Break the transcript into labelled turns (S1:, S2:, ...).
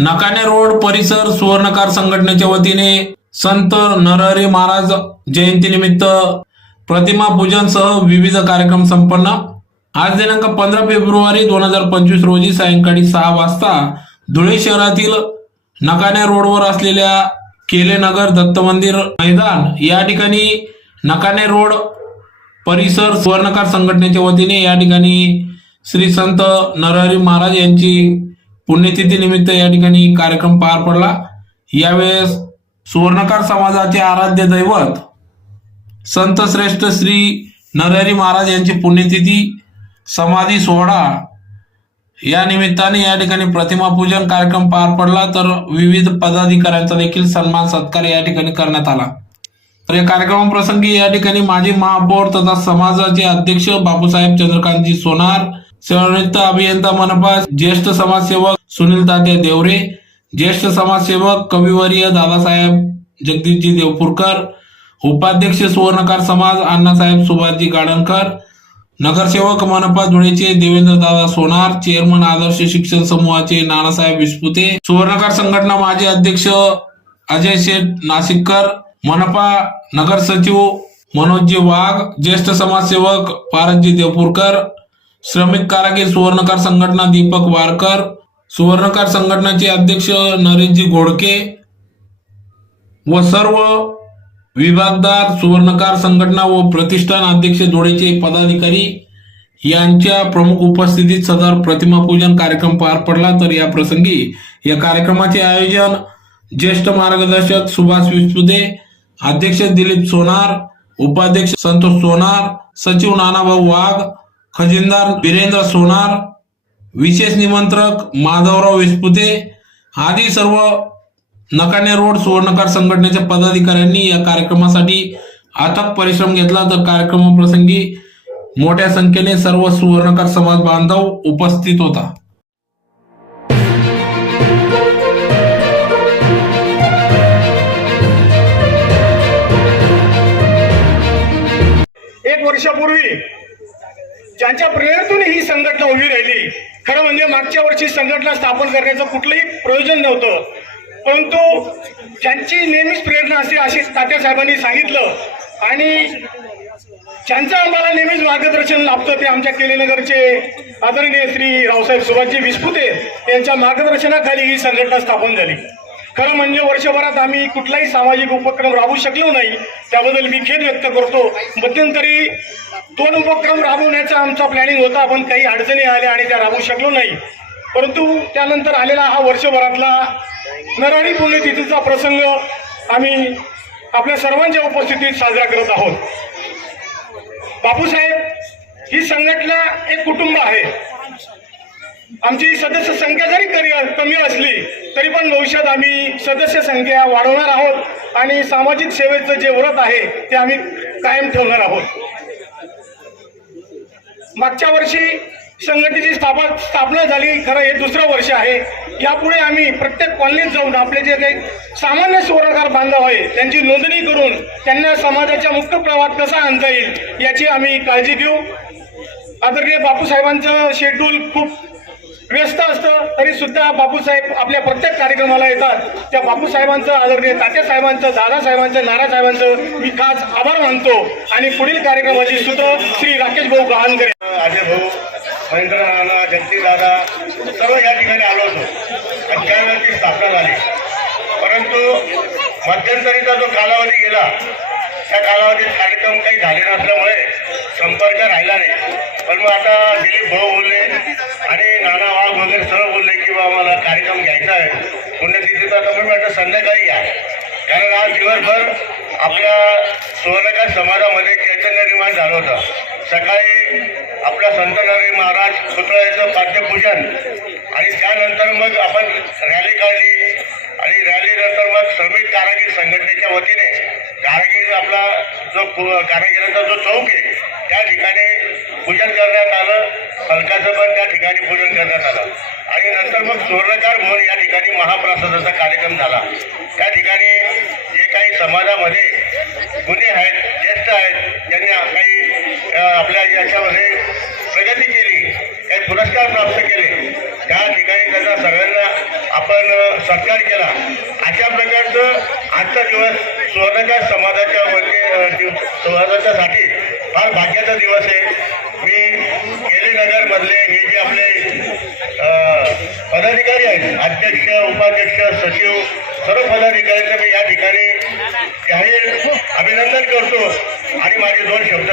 S1: नकाने road परिसर सुवर्णकार संघटनेच्या वतीने संत नरहरी महाराज जयंतीनिमित्त प्रतिमा पूजन सह विविध कार्यक्रम संपन्न. आज दिनांक पंधरा फेब्रुवारी दोन हजार पंचवीस रोजी सायंकाळी सहा वाजता धुळे शहरातील नकाने रोडवर असलेल्या केलेनगर दत्त मंदिर मैदान या ठिकाणी नकाने रोड परिसर सुवर्णकार संघटनेच्या वतीने या ठिकाणी श्री संत नरहरी महाराज यांची पुण्यतिथी निमित्त या ठिकाणी कार्यक्रम पार पडला. यावेळेस सुवर्णकार समाजाचे आराध्य दैवत संत श्रेष्ठ श्री नरहरी महाराज यांची पुण्यतिथी समाधी सोहळा या निमित्ताने या ठिकाणी प्रतिमा पूजन कार्यक्रम पार पडला. तर विविध पदाधिकाऱ्यांचा देखील सन्मान सत्कार या ठिकाणी करण्यात आला. तर या कार्यक्रमाप्रसंगी या ठिकाणी माजी महापौर तथा समाजाचे अध्यक्ष बापूसाहेब चंद्रकांतजी सोनार सेवानिवृत्त अभियंता मनपा ज्येष्ठ समाजसेवक सुनील तात्या देवरे ज्येष्ठ समाजसेवक कविवर्य दादासाहेब जगदीशजी देवपूरकर उपाध्यक्ष सुवर्णकार समाज अण्णासाहेब सुभाषजी गाडणकर नगरसेवक मनपा धुळेचे देवेंद्र दादा सोनार चेअरमन आदर्श शिक्षण समूहाचे नानासाहेब विस्पुते सुवर्णकार संघटना माजी अध्यक्ष अजय शेठ नाशिककर मनपा नगर सचिव मनोजजी वाघ ज्येष्ठ समाजसेवक पारसजी देवपूरकर श्रमिक कारागीर सुवर्णकार संघटना दीपक वारकर सुवर्णकार संघटनाचे अध्यक्ष नरेशजी घोडके व सर्व विभागदार सुवर्णकार संघटना व प्रतिष्ठान अध्यक्ष जोडेचे पदाधिकारी यांच्या प्रमुख उपस्थितीत सदर प्रतिमा पूजन कार्यक्रम पार पडला. तर या प्रसंगी या कार्यक्रमाचे आयोजन ज्येष्ठ मार्गदर्शक सुभाष विस्पुदे अध्यक्ष दिलीप सोनार उपाध्यक्ष संतोष सोनार सचिव नानाभाऊ वाघ खजिनदार वीरेंद्र सोनार विशेष निमंत्रक माधवराव विस्पुते आदी सर्व नकाने रोड सुवर्णकार संघटनेच्या पदाधिकाऱ्यांनी या कार्यक्रमासाठी अथक परिश्रम घेतला. तर कार्यक्रमाप्रसंगी मोठ्या संख्येने सर्व सुवर्णकार समाज बांधव उपस्थित होता.
S2: एक वर्षापूर्वी ज्यांच्या प्रेरणेतून ही संघटना उभी राहिली. खरं म्हणजे मागच्या वर्षी संघटना स्थापन करण्याचं कुठलंही प्रयोजन नव्हतं. परंतु ज्यांची नेहमीच प्रेरणा असते अशी तात्या साहेबांनी सांगितलं आणि ज्यांचं आम्हाला नेहमीच मार्गदर्शन लाभतं ते आमच्या केलेनगरचे आदरणीय श्री रावसाहेब सुभाषजी विस्पुते यांच्या मार्गदर्शनाखाली ही संघटना स्थापन झाली. खरं म्हणजे वर्षभरात आम्ही कुठलाही सामाजिक उपक्रम राबवू शकलो नाही त्याबद्दल मी खेद व्यक्त करतो. मध्यंतरी दोन उपक्रम राबवण्याचा आमचा प्लॅनिंग होता पण काही अडचणी आल्या आणि त्या राबवू शकलो नाही. परंतु त्यानंतर आलेला हा वर्षभरातला नरहरी पुण्यतिथीचा प्रसंग आम्ही आपल्या सर्वांच्या उपस्थितीत साजरा करत आहोत. बापूसाहेब ही संघटना एक कुटुंब आहे. आमची सदस्य संख्या जरी करी- कमी असली तरी पण भविष्यात आम्ही सदस्य संख्या वाढवणार आहोत आणि सामाजिक सेवेचं जे व्रत आहे ते आम्ही कायम ठेवणार आहोत. मागच्या वर्षी संघटनेची स्थापना स्थापना झाली खरं हे दुसरं वर्ष आहे. यापुढे आम्ही प्रत्येक कॉलनीत जाऊन आपले जे काही सामान्य सुवर्णकार बांधव आहे त्यांची नोंदणी करून त्यांना समाजाच्या मुक्त प्रवाहात कसा आणता येईल याची आम्ही काळजी घेऊ. आदरणीय बापूसाहेबांचं शेड्यूल खूप व्यस्त असतं तरी सुद्धा बापूसाहेब आपल्या प्रत्येक कार्यक्रमाला येतात. त्या बापूसाहेबांचं आदरणीय तात्यासाहेबांचं दादासाहेबांचं नारासाहेबांचं मी खास आभार मानतो. आणि पुढील कार्यक्रमाची सूत्र श्री राकेश भाऊ गहाणकर.
S3: अजय भाऊ महेंद्र नाना जगती दादा सर्व या ठिकाणी आलो होतो. आणि स्थापना झाली. परंतु मध्यंतरीचा जो कालावधी गेला त्या कालावधीत कार्यक्रम काही झाले नसल्यामुळे संपर्क राहिला नाही. पण मग आता दिलीप भाऊ बोलले आणि नाना वाघ वगैरे सर्व बोलले की बा आम्हाला कार्यक्रम घ्यायचा आहे. पुण्यतिथीचा तर मी वाटतं संध्याकाळी घ्या कारण आज दिवसभर आपल्या सुवर्णकार समाजामध्ये चैतन्य निर्माण झालं होतं. सकाळी आपल्या संत नरहरी महाराज पुतळ्याचं पाद्यपूजन आणि त्यानंतर मग आपण रॅली काढली आणि रॅलीनंतर मग श्रमिक कारागीर संघटनेच्या वतीने कारागीर आपला जो पु- कारागिरांचा जो चौक आहे त्या ठिकाणी पूजन करण्यात आलं फलकाचं पण त्या ठिकाणी पूजन करण्यात आलं. आणि नंतर मग सुवर्णकार भवन या ठिकाणी महाप्रसादाचा कार्यक्रम झाला. त्या ठिकाणी जे काही समाजामध्ये गुन्हे आहेत ज्येष्ठ आहेत ज्यांनी काही आपल्या याच्यामध्ये प्रगती केली काही पुरस्कार प्राप्त केले त्या ठिकाणी त्यांना सगळ्यांना आपण सत्कार केला. अशा प्रकारचं आजचा दिवस सुवर्णकार समाजाच्या वर्गे अ, समाजाच्यासाठी फार भाग्याचा दिवस आहे. मी केले नगरमधले हे जे आपले पदाधिकारी आहेत अध्यक्ष उपाध्यक्ष सचिव सर्व पदाधिकाऱ्यांचं मी या ठिकाणी जाहीर अभिनंदन करतो. आणि माझे दोन शब्द